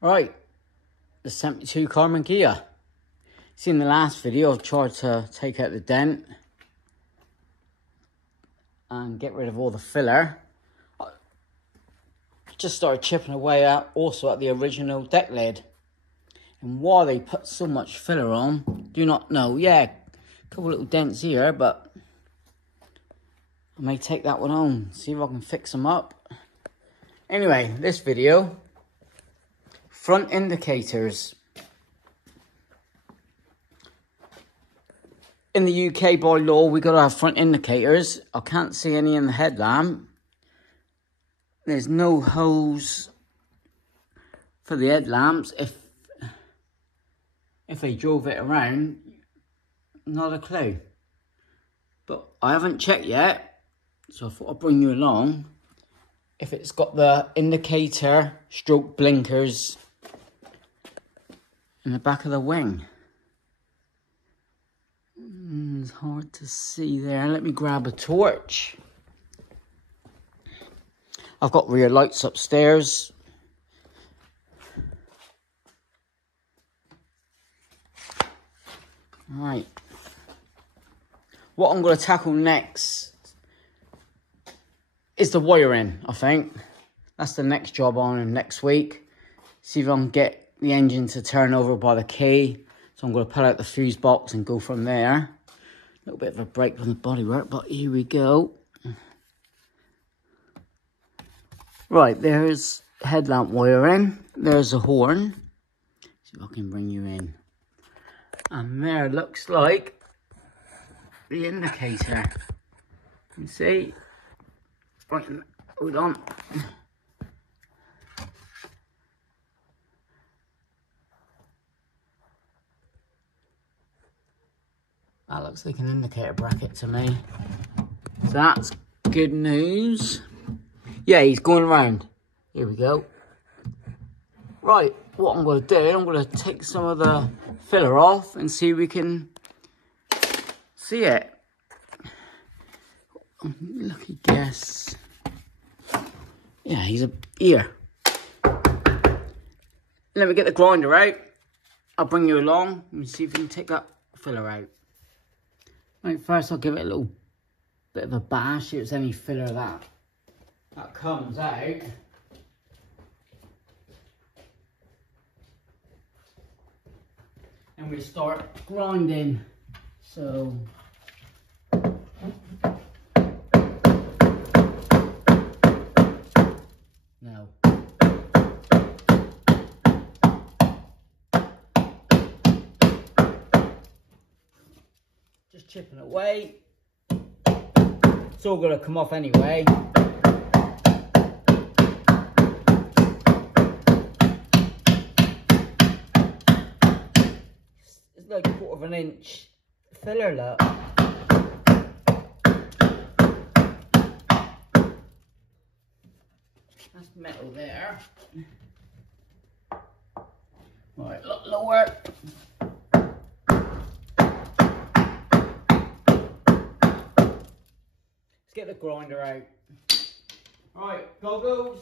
Right, the 72 Karmann Ghia. See, in the last video, I've tried to take out the dent and get rid of all the filler. I just started chipping away at the original deck lid. And why they put so much filler on, do not know. Yeah, a couple little dents here, but I may take that one home, see if I can fix them up. Anyway, this video, front indicators. In the UK, by law, we got to have front indicators. I can't see any in the headlamp. There's no hose for the headlamps. If they drove it around, not a clue. But I haven't checked yet, so I thought I'd bring you along. If it's got the indicator stroke blinkers in the back of the wing. It's hard to see there. Let me grab a torch. I've got rear lights upstairs. Right. What I'm going to tackle next is the wiring, I think. That's the next job on him next week. See if I can get the engine to turn over by the key. So I'm going to pull out the fuse box and go from there. A little bit of a break from the bodywork, but here we go. Right, there's headlamp wiring. There's a horn. See if I can bring you in. And there looks like the indicator. You can see. Right, hold on. That looks like an indicator bracket to me. So that's good news. Yeah, he's going around. Here we go. Right, what I'm going to do, I'm going to take some of the filler off and see if we can see it. Lucky guess. Yeah, he's here. Let me get the grinder out. I'll bring you along and see if we can take that filler out. Right, first I'll give it a little bit of a bash. If there's any filler that comes out. And we start grinding. So no. Just chipping away. It's all gonna come off anyway. It's like 1/4 of an inch filler, look. That's metal there. Right, look lower. Let's get the grinder out. Right, goggles.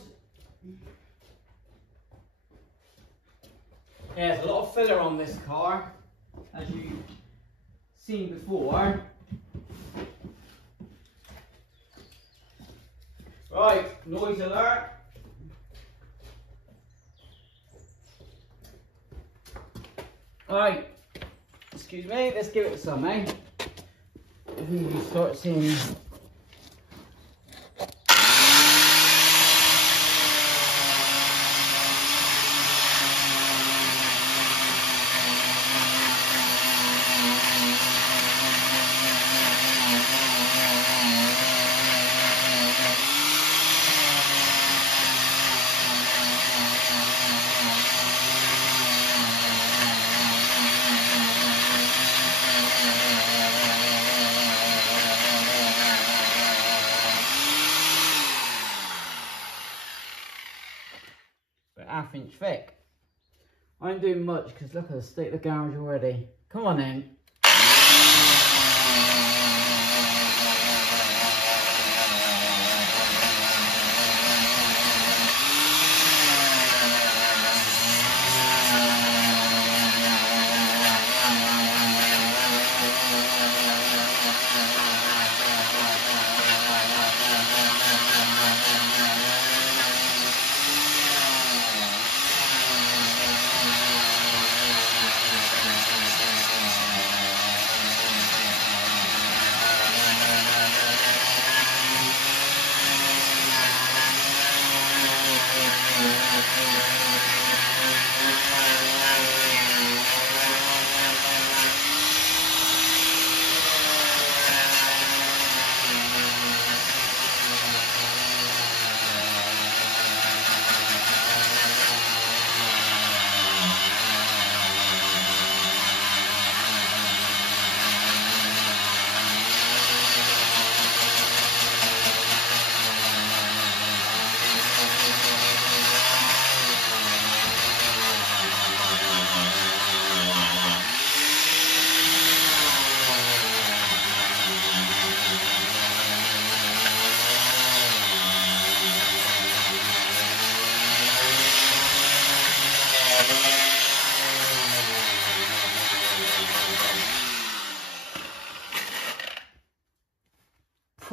Yeah, there's a lot of filler on this car, as you've seen before. Right, noise alert. Right, excuse me, let's give it some, eh? I think we start seeing. About 1/2 inch thick. I ain't doing much because look at the state of the garage already. Come on in.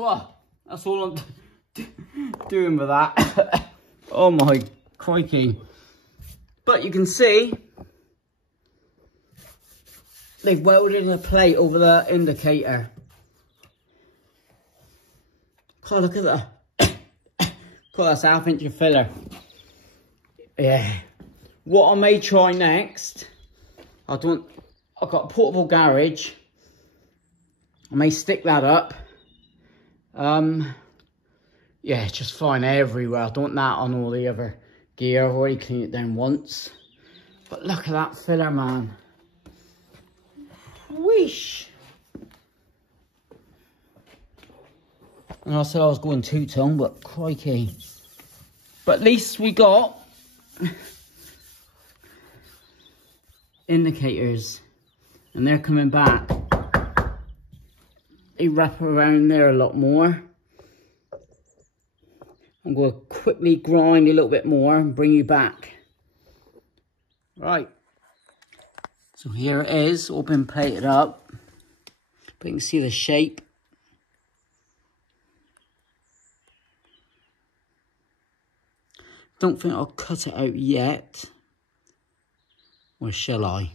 That's all I'm doing with that. Oh my crikey. But you can see they've welded in a plate over the indicator. God, look at that. God, that's ½ inch of filler. Yeah. What I may try next, I've got a portable garage. I may stick that up. Yeah, it's just flying everywhere. I don't want that on all the other gear. I've already cleaned it down once. But look at that filler, man. Whoosh. And I said I was going 2-ton, but crikey. But at least we got indicators. And they're coming back. They wrap around there a lot more. I'm going to quickly grind a little bit more and bring you back. Right. So here it is, all been plated up. But you can see the shape. Don't think I'll cut it out yet. Or shall I?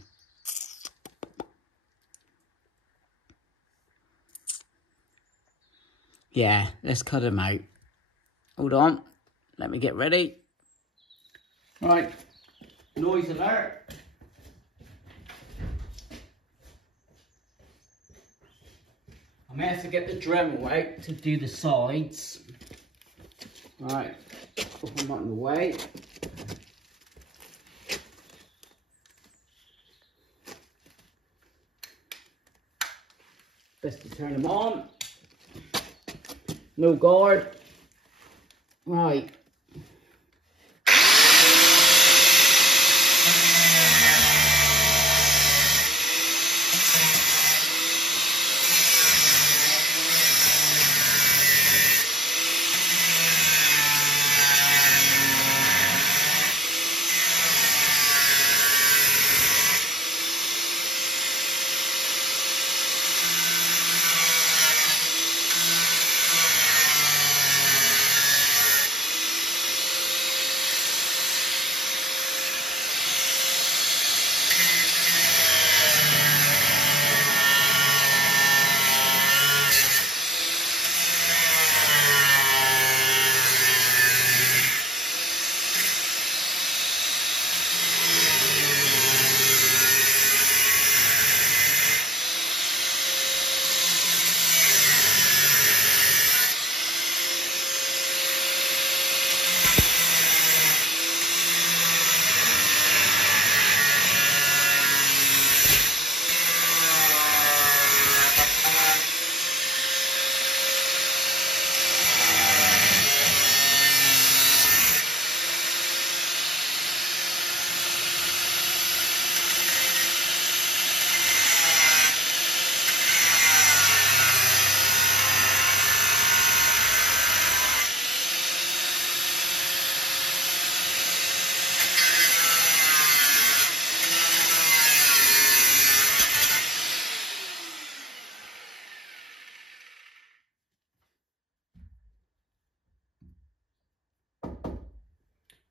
Yeah, let's cut them out. Hold on. Let me get ready. Right. Noise alert. I may have to get the Dremel out to do the sides. Right. Put them out in the way. Best to turn them on. No guard. Right.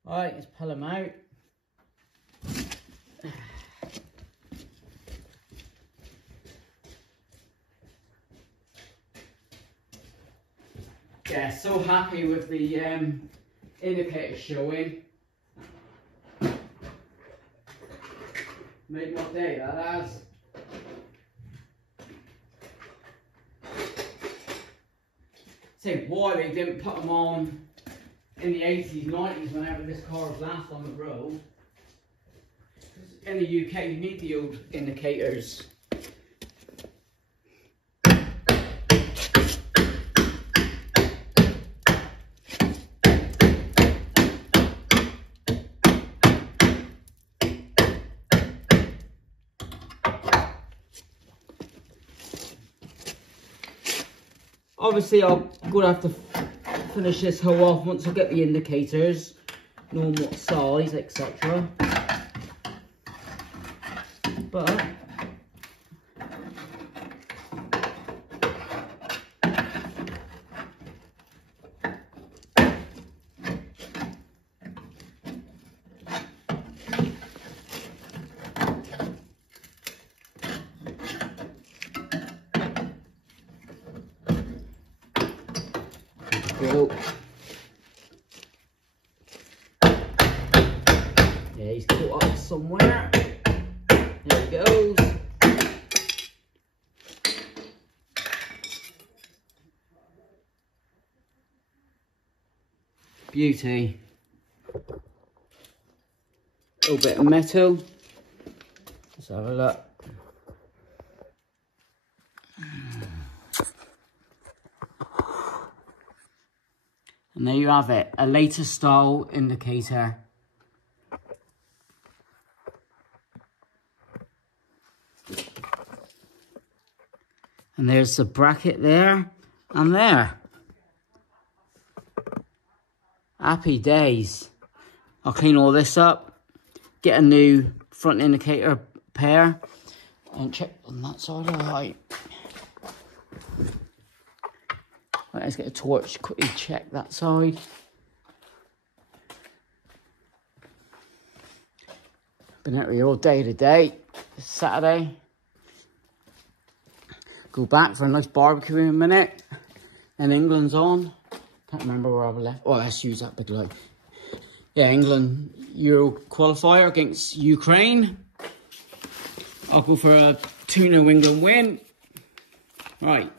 Alright, let's pull them out. Yeah, so happy with the indicator showing. Made my day, that has. Say why they didn't put them on in the 80s, 90s, whenever this car was last on the road. In the UK, you need the old indicators. Obviously, I'm going to have to finish this hoe off once I get the indicators, know what size, etc. But go. Yeah, he's caught up somewhere. There he goes. Beauty. A little bit of metal. Let's have a look. And there you have it, a later style indicator. And there's the bracket there and there. Happy days. I'll clean all this up, get a new front indicator pair, and check on that side of the light. Right, let's get a torch, quickly check that side. Been out here all day today. It's Saturday. Go back for a nice barbecue in a minute. And England's on. Can't remember where I left. Oh, let's use that big light. Yeah, England Euro qualifier against Ukraine. I'll go for a 2-0 England win. Right.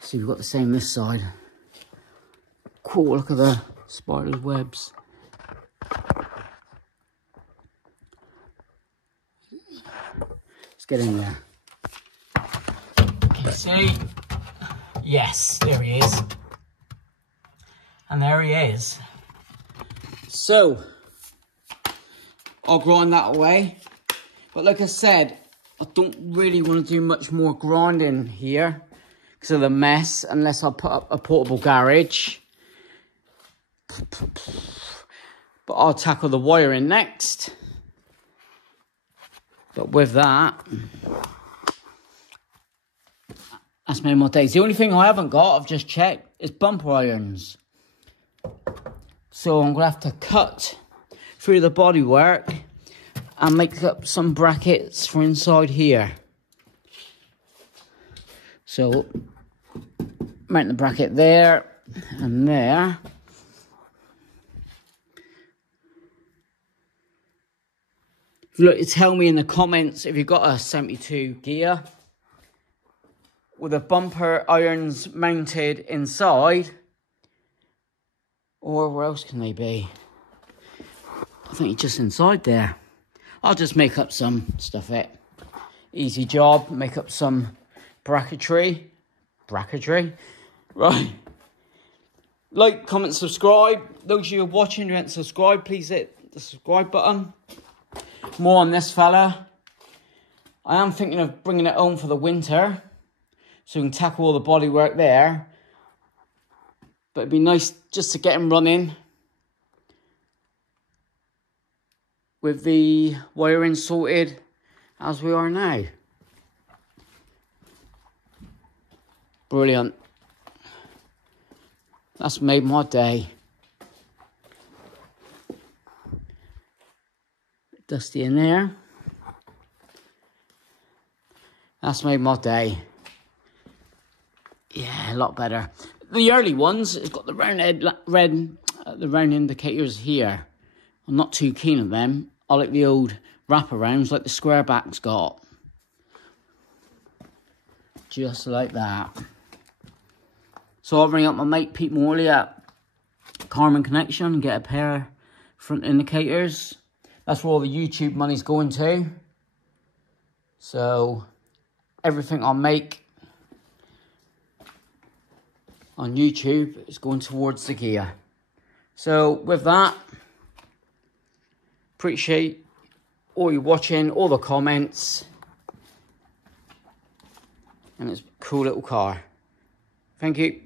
See, we've got the same this side. Cool, look at the spider's webs. Let's get in there. Can you see? Yes, there he is. And there he is. So, I'll grind that away. But like I said, I don't really want to do much more grinding here because of the mess, unless I put up a portable garage. But I'll tackle the wiring next. But with that, that's made my days. The only thing I haven't got, I've just checked, is bumper irons. So I'm going to have to cut through the bodywork and make up some brackets for inside here. So, mount the bracket there and there. Look, tell me in the comments if you've got a 72 Ghia with the bumper irons mounted inside, or where else can they be? I think it's just inside there. I'll just make up some stuff. Easy job. Make up some bracketry. Right. Like, comment, subscribe. Those of you watching who haven't subscribed, please hit the subscribe button. More on this fella. I am thinking of bringing it home for the winter, so we can tackle all the bodywork there. But it'd be nice just to get him running with the wiring sorted as we are now. Brilliant. That's made my day. Dusty in there. That's made my day. Yeah, a lot better. The early ones, it's got the round indicators here. I'm not too keen on them. I like the old wraparounds like the square back's got. Just like that. So I'll ring up my mate Pete Morley at Karmann Connection and get a pair of front indicators. That's where all the YouTube money's going to. So everything I make on YouTube is going towards the Ghia. So with that, appreciate all you watching, all the comments, and it's a cool little car. Thank you.